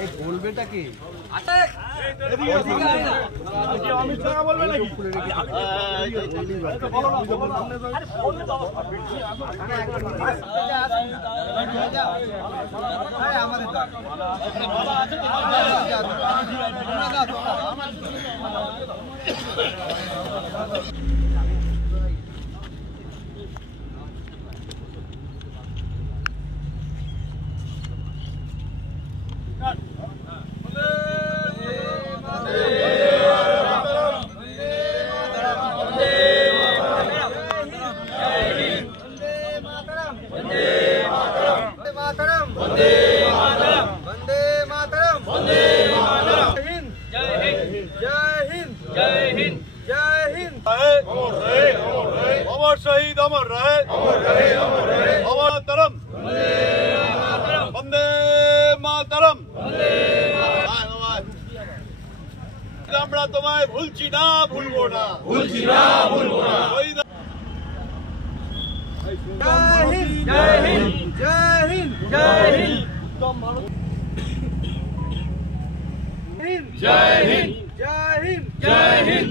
এই বলবেটা কি অমিত শাহ বলবে নাকি? अमर शहीद अमर रहे अमर तरम वंदे मातरम আমরা তোমায় ভুলছি না ভুলবো না জয় হিন্দ জয় হিন্দ জয় হিন্দ জয় হিন্দ জয় হিন্দ জয় হিন্দ জয় হিন্দ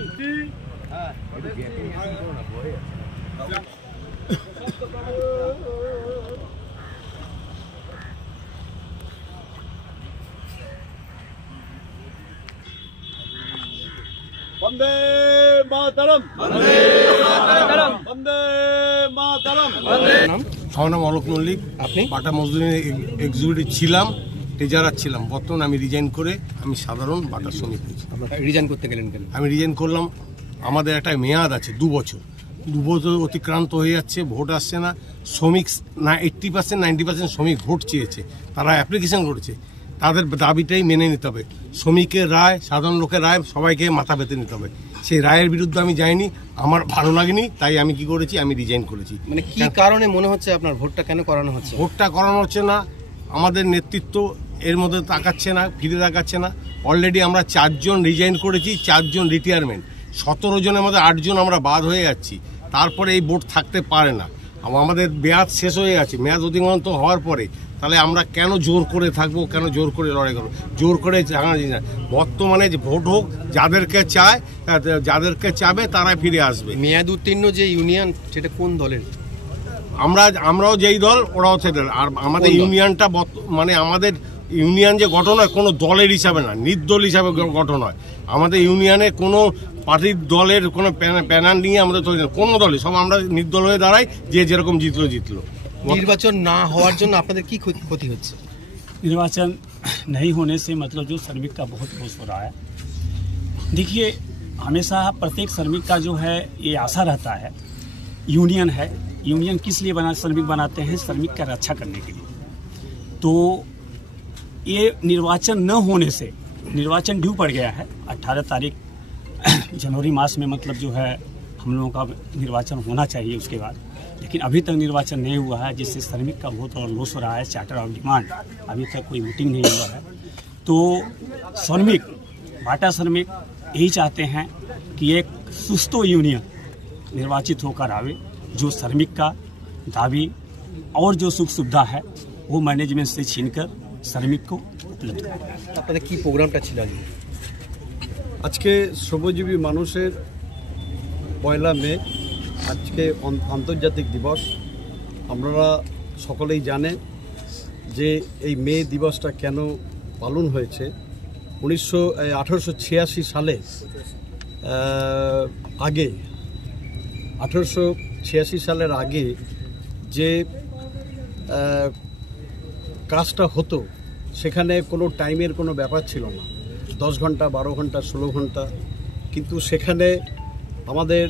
वंदे मातरम वंदे मातरम वंदे मातरम আমার নাম অলোক মল্লিক। আপনি? বাটা মজদুরের এক্সিকিউটিভ ছিলাম, ট্রেজারার ছিলাম। বর্তমানে আমি রিজাইন করে আমি সাধারণ বাটা শ্রমিক হয়েছি। রিজাইন করতে গেলেন কেন? আমি রিজাইন করলাম, আমাদের একটা মেয়াদ আছে 2 বছর। 2 বছর অতিক্রান্ত হয়ে যাচ্ছে, ভোট আসছে না। শ্রমিক না 80% 90% শ্রমিক ভোট চেয়েছে, তারা অ্যাপ্লিকেশন করেছে। তাদের দাবিটাই মেনে নিতে হবে। শ্রমিকের রায়, সাধারণ লোকের রায় সবাইকে মাথা পেতে নিতে হবে। সেই রায়ের বিরুদ্ধে আমি যাইনি, আমার ভালো লাগেনি, তাই আমি কি করেছি, আমি রিজাইন করেছি। মানে কি কারণে মনে হচ্ছে আপনার ভোটটা কেন করানো হচ্ছে? ভোটটা করানো হচ্ছে না, আমাদের নেতৃত্ব এর মধ্যে তাকাচ্ছে না, ফিরে তাকাচ্ছে না। অলরেডি আমরা 4 জন রিজাইন করেছি, 4 জন রিটায়ারমেন্ট। 17 জনের মধ্যে 8 জন আমরা বাদ হয়ে যাচ্ছি। তারপরে এই ভোট থাকতে পারে না। আমাদের মেয়াদ শেষ হয়ে গেছে। মেয়াদ অতিক্রান্ত হওয়ার পরে তাহলে আমরা কেন জোর করে থাকবো, কেন জোর করে লড়াই করবো? জোর করে না। বর্তমানে যে ভোট হোক, যাদেরকে চাবে তারা ফিরে আসবে। মেয়াদ উত্তীর্ণ যে ইউনিয়ন, সেটা কোন দলের? আমরাও যেই দল, ওরাও সেটা। আর আমাদের ইউনিয়নটা মানে আমাদের ইউনিয়ন যে গঠন হয় কোনো দলের হিসাবে না, নির্দল হিসাবে গঠন হয়। আমাদের ইউনিয়নে কোনো পার্টির দলের কোনো প্যানার নিয়ে আমাদের তৈরি না, কোনো দলে। সব আমরা নির্দল হয়ে দাঁড়াই, যে যেরকম জিতলো। নির্বাচন না হওয়ার জন্য আপনাদের কি ক্ষতি হচ্ছে? निर्वाचन नहीं होने से मतलब जो श्रमिक का बहुत लॉस हो रहा है। देखिए, हमेशा प्रत्येक श्रमिक का जो है ये आशा रहता है, यूनियन है। यूनियन किस लिए श्रमिक बनाते हैं? श्रमिक का रक्षा करने के लिए। तो ये निर्वाचन न होने से, निर्वाचन ड्यू पड़ गया है 18 तारीख जनवरी मास में, मतलब जो है हम लोगों का निर्वाचन होना चाहिए उसके बाद, लेकिन अभी तक निर्वाचन नहीं हुआ है, जिससे श्रमिक का बहुत और लॉस हो रहा है। चार्टर ऑफ डिमांड अभी तक कोई मीटिंग नहीं हुआ है। तो श्रमिक, बाटा श्रमिक यही चाहते हैं कि एक सुस्तो यूनियन निर्वाचित होकर आवे, जो श्रमिक का दावी और जो सुख सुविधा है वो मैनेजमेंट से छीनकर श्रमिक को उपलब्ध कराए। আপনাদের কি প্রোগ্রামটা ছিল আজকে? শ্রমজীবী মানুষের 1 মে আজকে আন্তর্জাতিক দিবস। আপনারা সকলেই জানেন যে এই মে দিবসটা কেন পালন হয়েছে। 1886 সালে আগে 1886 সালের আগে যে কাজটা হতো, সেখানে কোনো টাইমের কোনো ব্যাপার ছিল না। 10 ঘন্টা, 12 ঘন্টা, 16 ঘন্টা। কিন্তু সেখানে আমাদের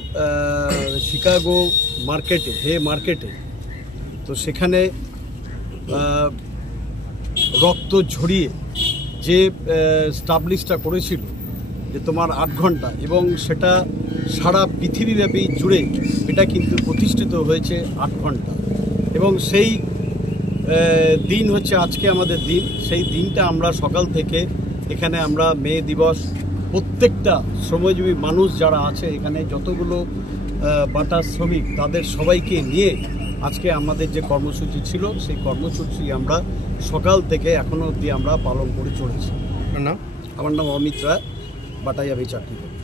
শিকাগো মার্কেটে, মার্কেটে, তো সেখানে রক্ত ঝরিয়ে যে স্টাবলিশটা করেছিল যে তোমার 8 ঘন্টা, এবং সেটা সারা পৃথিবীব্যাপী জুড়ে এটা কিন্তু প্রতিষ্ঠিত হয়েছে 8 ঘন্টা। এবং সেই দিন হচ্ছে আজকে আমাদের দিন। সেই দিনটা আমরা সকাল থেকে এখানে আমরা মে দিবস প্রত্যেকটা শ্রমজীবী মানুষ যারা আছে এখানে, যতগুলো বাটা শ্রমিক, তাদের সবাইকে নিয়ে আজকে আমাদের যে কর্মসূচি ছিল সেই কর্মসূচি আমরা সকাল থেকে এখনো অবধি আমরা পালন করে চলেছি। আপনার নাম? আমার নাম অমিত রায়, বাটাইয়াবি চাকরি করি।